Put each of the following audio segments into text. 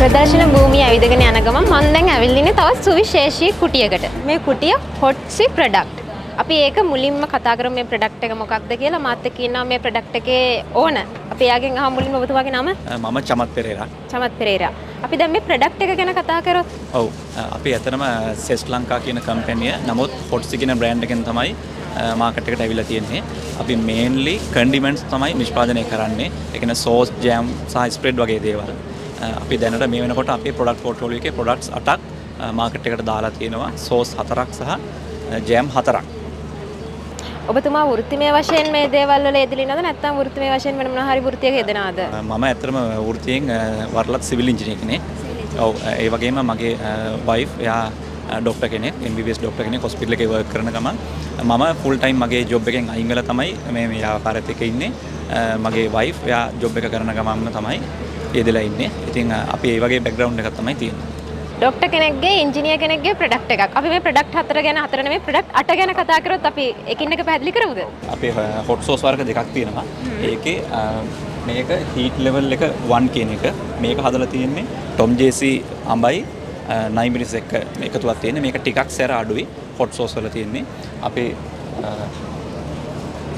ප්‍රදර්ශන භූමිය ඇවිදගෙන යන ගමන් මම දැන් ඇවිල්ලා ඉන්නේ තවත් සුවිශේෂී කුටියකට. මේ කුටිය හොට්සි ප්‍රොඩක්ට්. අපි ඒක මුලින්ම කතා කරමු මේ ප්‍රොඩක්ට් එක මොකක්ද කියලා. මාත් එක්ක ඉන්නවා මේ ප්‍රොඩක්ට් එකේ ඕන. අපි එයාගෙන් අහමු මුලින්ම ඔබතුමාගේ නම? මම චමත් පෙරේරා. චමත් පෙරේරා. අපි දැන් මේ ප්‍රොඩක්ට් එක ගැන කතා කරොත්. ඔව්. අපි ඇත්තටම සෙස් ලංකා කියන කම්පැනිය. නමුත් හොට්සි කියන බ්‍රෑන්ඩ් එකෙන් තමයි මාකට් එකට ඇවිල්ලා තියෙන්නේ. අපි මේන්ලි කන්ඩිමන්ට්ස් තමයි නිෂ්පාදනය කරන්නේ. ඒ කියන්නේ සෝස්, ජෑම් සහ ස්ප්‍රෙඩ් වගේ දේවල්. අපි දැනට මේ වෙනකොට අපේ ප්‍රොඩක්ට් පෝර්ට්ෆෝලියෝ එකේ ප්‍රොඩක්ට්ස් 8ක් මාකට් එකට දාලා තියෙනවා. සෝස් 4ක් සහ ජෑම් 4ක්. ඔබතුමා වෘත්තිමය වශයෙන් මේ දේවල් වල යෙදලා ඉන්නවද නැත්නම් වෘත්තිමය වශයෙන් වෙන මොනවා හරි වෘත්තියක යෙදෙනවද? මම ඇත්තටම වෘත්තියෙන් වරලත් සිවිල් ඉංජිනේර කෙනෙක්. ඔව් ඒ වගේම මගේ වයිෆ් එයා ඩොක්ටර් කෙනෙක්, MBBS ඩොක්ටර් කෙනෙක් හොස්පිටල් එකේ වර්ක් කරන ගමන් මම ෆුල් ටයිම් මගේ ජොබ් එකෙන් අයින් වෙලා තමයි මේ ව්‍යාපාරෙත් එක්ක ඉන්නේ. මගේ වයිෆ් එයා ජොබ් එක කරන ගමන්ම තමයි යෙදලා ඉන්නේ. ඉතින් අපි ඒ වගේ බෑග්ග්‍රවුන්ඩ් එකක් තමයි තියෙන්නේ. ඩොක්ටර් කෙනෙක්ගේ ඉංජිනේර කෙනෙක්ගේ ප්‍රොඩක්ට් එකක්. අපි මේ ප්‍රොඩක්ට් 4 ගැන 4 නෙමෙයි ප්‍රොඩක්ට් 8 ගැන කතා කරොත් අපි එකින් එක පැහැදිලි කරමුද? අපේ හොට් සෝස් වර්ග දෙකක් තියෙනවා. ඒකේ මේක හීට් ලෙවල් එක 1 කියන එක. මේක හදලා තියෙන්නේ ටොම් ජේසි අඹයි 9 මිනිස් එක එකතුවක් තියෙන්නේ. මේක ටිකක් සැර අඩුයි හොට් සෝස් වල තියෙන්නේ. අපේ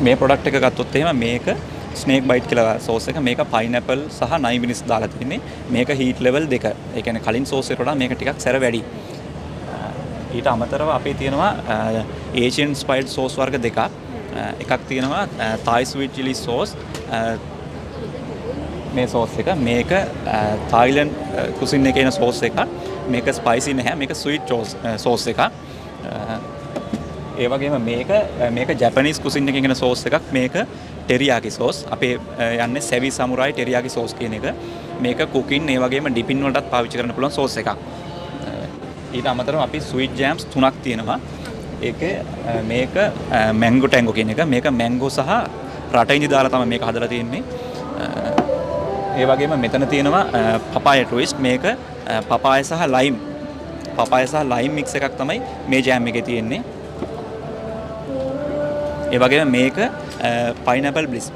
මේ ප්‍රොඩක්ට් එක ගත්තොත් එහෙම මේක ස්නේක් බයිට් කියලා සෝස් එක. මේක පයිනැපල් සහ 9 මිනිස් දාලා තියෙන්නේ. මේක හීට් ලෙවල් 2. ඒ කියන්නේ කලින් සෝස් එකට වඩා මේක ටිකක් සැර වැඩි. ඊට අමතරව අපේ තියෙනවා ඒෂියන් ස්පයිල්ඩ් සෝස් වර්ග දෙකක්. එකක් තියෙනවා Thai sweet chili sauce. මේ සෝස් එක මේක Thailand cuisine එකේ එන සෝස් එකක්. මේක ස්පයිසි නැහැ. මේක ස්වීට් සෝස් එකක්. ඒ වගේම මේක ජැපනීස් cuisine එකේ එන සෝස් එකක්. මේක ටෙරියාකි සෝස්. අපේ යන්නේ සෙවි සමුරායි ටෙරියාකි සෝස් කියන එක. මේක කුකින් ඒ වගේම ඩිපින් වලටත් පාවිච්චි කරන්න පුළුවන් සෝස් එකක්. ඊට අමතරව අපි ස්වීට් ජෑම්ස් 3ක් තියෙනවා. ඒකේ මේක මැංගෝ ටැංගෝ කියන එක. මේක මැංගෝ සහ රටින්දි දාලා තමයි මේක හදලා තියෙන්නේ. ඒ වගේම මෙතන තියෙනවා පපාය ට්විස්ට්. මේක පපාය සහ ලයිම්. පපාය සහ ලයිම් මික්ස් එකක් තමයි මේ ජෑම් එකේ තියෙන්නේ. ඒ වගේම මේක පයිනැපල් බ්ලිස්.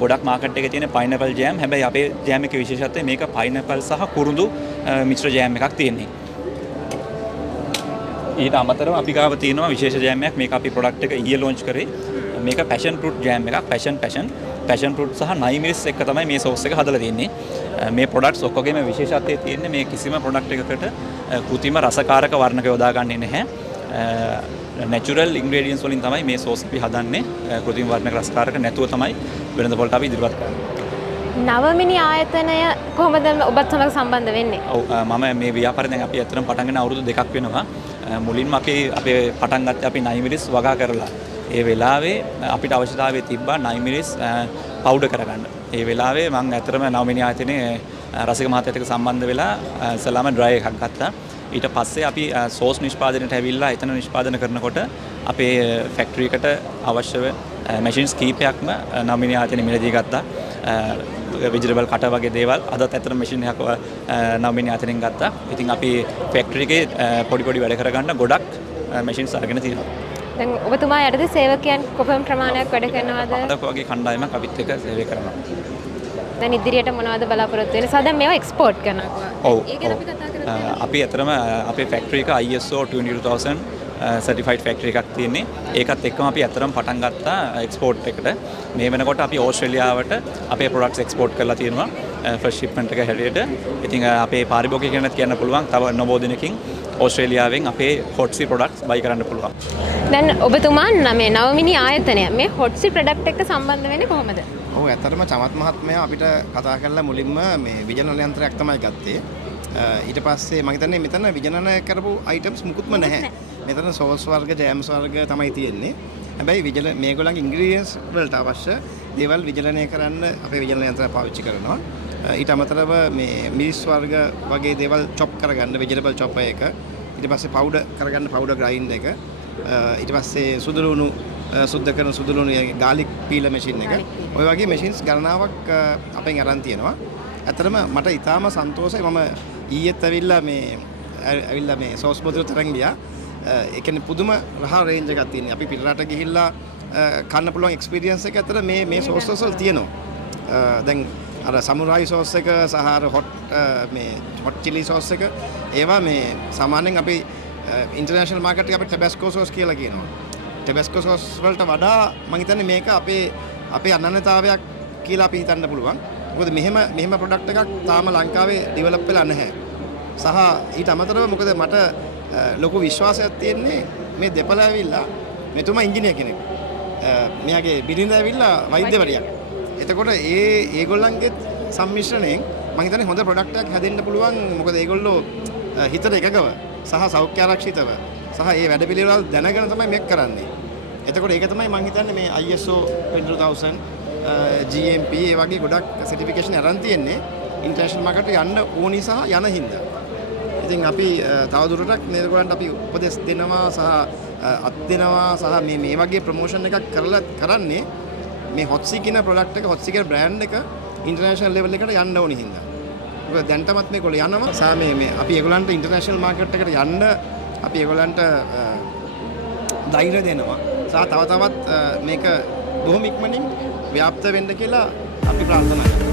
ගොඩක් මාකට් එකේ තියෙන පයිනැපල් ජෑම්. හැබැයි අපේ ජෑම් එකේ විශේෂත්වය මේක පයිනැපල් සහ කුරුඳු මිශ්‍ර ජෑම් එකක් තියෙන්නේ. ඊට අමතරව අපි ගාව තියෙනවා විශේෂ ජෑම් එකක්. මේක අපි ප්‍රොඩක්ට් එක ඊයේ ලොන්ච් කරේ. මේක පැෂන් ෆෘට් ජෑම් එකක්. පැෂන් ෆෘට් සහ 9 මිරිස් එක තමයි මේ සෝස් එක හදලා තියෙන්නේ. මේ ප්‍රොඩක්ට්ස් ඔක්කොගේම විශේෂත්වය තියෙන්නේ මේ කිසිම ප්‍රොඩක්ට් එකකට කෘත්‍රිම රසකාරක වර්ණක යොදා ගන්නේ නැහැ. නැචරල් ඉන්ග්‍රේඩියන්ට්ස් වලින් තමයි මේ සෝස් අපි හදන්නේ. කෘත්‍රිම වර්ණක රසකාරක නැතුව තමයි වෙළඳපොළට අපි ඉදිරිපත් කරන්නේ. නවමිනි ආයතනය කොහොමද ඔබත් සමග සම්බන්ධ වෙන්නේ? ඔව් මම මේ ව්‍යාපාරය දැන් අපි ඇත්තටම පටන් ගන්න අවුරුදු 2ක් වෙනවා. මුලින්ම අපේ පටන් ගත්තේ අපි 9 මිරිස් වගා කරලා. ඒ වෙලාවේ අපිට අවශ්‍යතාවය තිබ්බා 9 මිරිස් පවුඩර් කරගන්න. ඒ වෙලාවේ මම ඇත්තටම නවමිනි ආයතනයේ රසික මහත්තයාත් එක්ක සම්බන්ධ වෙලා ඉස්සලාම ඩ්‍රයි එකක් ගත්තා. ඊට පස්සේ අපි සෝස් නිෂ්පාදනයට ඇවිල්ලා එතන නිෂ්පාදනය කරනකොට අපේ ෆැක්ටරි එකට අවශ්‍ය මැෂින්ස් කීපයක්ම නවමිනි ආයතනයේ මිලදී ගත්තා. වෙජිටබල් කටර් වගේ දේවල් අදත් ඇත්තටම මැෂින් එකක් නවමිනි ආයතනයෙන් ගත්තා. ඉතින් අපි ෆැක්ටරි එකේ පොඩි වැඩ කරගන්න ගොඩක් මැෂින්ස් අරගෙන තියෙනවා. දැන් ඔබතුමා යටතේ සේවකයන් කොපමණ ප්‍රමාණයක් වැඩ කරනවද? අදක වගේ කණ්ඩායමක් අපිත් එක්ක සේවය කරනවා. දැන් ඉදිරියට මොනවද බලාපොරොත්තු වෙන්නේ? සාදම් මේවා එක්ස්පෝර්ට් කරනවා. ඔව්. ඒක ගැන අපි කතා කරමු. අපි ඇත්තටම අපේ ෆැක්ටරි එක ISO 22000 සර්ටිෆයිඩ් ෆැක්ටරි එකක් තියෙන්නේ. ඒකත් එක්කම අපි ඇත්තටම පටන් ගත්තා එක්ස්පෝර්ට් එකට. මේ වෙනකොට අපි ඕස්ට්‍රේලියාවට අපේ ප්‍රොඩක්ට්ස් එක්ස්පෝර්ට් කරලා තියෙනවා. ෆ්‍රෙෂ් ෂිප්මන්ට් එක හැටියට. ඉතින් අපේ පාරිභෝගිකයන්ට කියන්න පුළුවන් තව නොබෝ දිනකින් ඕස්ට්‍රේලියාවෙන් අපේ හොට්සි ප්‍රොඩක්ට්ස් බයි කරන්න පුළුවන්. දැන් ඔබතුමා මේ නවමිනි ආයතනය මේ හොට්සි ප්‍රොඩක්ට් එක්ක සම්බන්ධ වෙන්නේ කොහොමද? ඔව් ඇත්තටම චමත් මහත්මයා අපිට කතා කරලා මුලින්ම මේ විජනන යන්ත්‍රයක් තමයි ගත්තේ. ඊට පස්සේ මම හිතන්නේ මෙතන විජනන කරපු අයිටම්ස් මුකුත්ම නැහැ. මෙතන සෝස් වර්ග, ජෑම්ස් වර්ග තමයි තියෙන්නේ. හැබැයි මේගොල්ලන්ගේ ඉන්ග්‍රීඩියන්ට්ස් වලට අවශ්‍ය දේවල් විජනනය කරන්න අපේ විජනන යන්ත්‍රය පාවිච්චි කරනවා. ඊට අමතරව මේ මිරිස් වර්ග වගේ දේවල් චොප් කරගන්න වෙජිටබල් චොපර් එක. ඊට පස්සේ පවුඩර් කරගන්න පවුඩර් ග්‍රයින්ඩ් එක. ඊට පස්සේ සුදුලුණු සුද්ධ කරන සුදුලුණු ගාලික් පීලර් මැෂින් එක. ඔය වගේ මැෂින්ස් ගණනාවක් අපෙන් අරන් තියෙනවා. ඇත්තටම මට ඉතාම සන්තෝෂයි. මම ඊයේත් ඇවිල්ලා මේ සෝස් බෝතල තරන් ගියා. ඒ කියන්නේ පුදුම රහ රේන්ජ් එකක් තියෙනවා. අපි පිටරට ගිහිල්ලා කන්න පුළුවන් එක්ස්පීරියන්ස් එක ඇත්තට මේ සෝස් වල තියෙනවා. දැන් අර සමුරායි සෝස් එක සහ අර හොට් මේ හොට් චිලි සෝස් එක ඒවා මේ සාමාන්‍යයෙන් අපි ඉන්ටර්නැෂනල් මාකට් එකේ අපි ටැබැස්කෝ සෝස් කියලා කියනවා. ටැබැස්කෝ සෝස් වලට වඩා මම හිතන්නේ මේක අපේ අනන්‍යතාවයක් කියලා අපි හිතන්න පුළුවන්. මොකද මෙහෙම ප්‍රොඩක්ට් එකක් තාම ලංකාවේ ඩෙවලොප් වෙලා නැහැ. සහ ඊට අමතරව මොකද මට ලොකු විශ්වාසයක් තියෙන්නේ මේ දෙපළ ඇවිල්ලා මෙතුමා ඉංජිනේර කෙනෙක්. මෙයාගේ බිරිඳ ඇවිල්ලා වෛද්‍යවරියක්. එතකොට ඒගොල්ලන්ගේ සම්මිශ්‍රණයෙන් මම හිතන්නේ හොඳ ප්‍රොඩක්ට් එකක් හැදෙන්න පුළුවන්. මොකද ඒගොල්ලෝ හිතට එකගව සහ සෞඛ්‍ය ආරක්ෂිතව සහ ඒ වැඩපිළිවෙල දැනගෙන තමයි මේක කරන්නේ. එතකොට ඒක තමයි මම හිතන්නේ මේ ISO 22000 GMP ඒ වගේ ගොඩක් සර්ටිෆිකේෂන් අරන් තියෙන්නේ ඉන්ටර්නැෂනල් මාකට් එකට යන්න ඕනි සහ යන හින්දා. ඉතින් අපි තවදුරටත් මේගොල්ලන්ට අපි උපදෙස් දෙනවා සහ අත් දෙනවා සහ මේ වගේ ප්‍රොමෝෂන් එකක් කරන්නේ මේ හොට්සි කියන ප්‍රොඩක්ට් එක හොට්සි කියන බ්‍රෑන්ඩ් එක ඉන්ටර්නැෂනල් ලෙවල් එකට යන්න ඕනි හින්දා. මොකද දැන්ටමත් මේගොල්ලෝ යනවා සහ මේ අපි ඒගොල්ලන්ට ඉන්ටර්නැෂනල් මාකට් එකට යන්න අපි ඒගොල්ලන්ට ධෛර්යය දෙනවා. සහ තව තවත් මේක බොහොම ඉක්මනින් ව්‍යාප්ත වෙන්න කියලා අපි ප්‍රාර්ථනා කරනවා.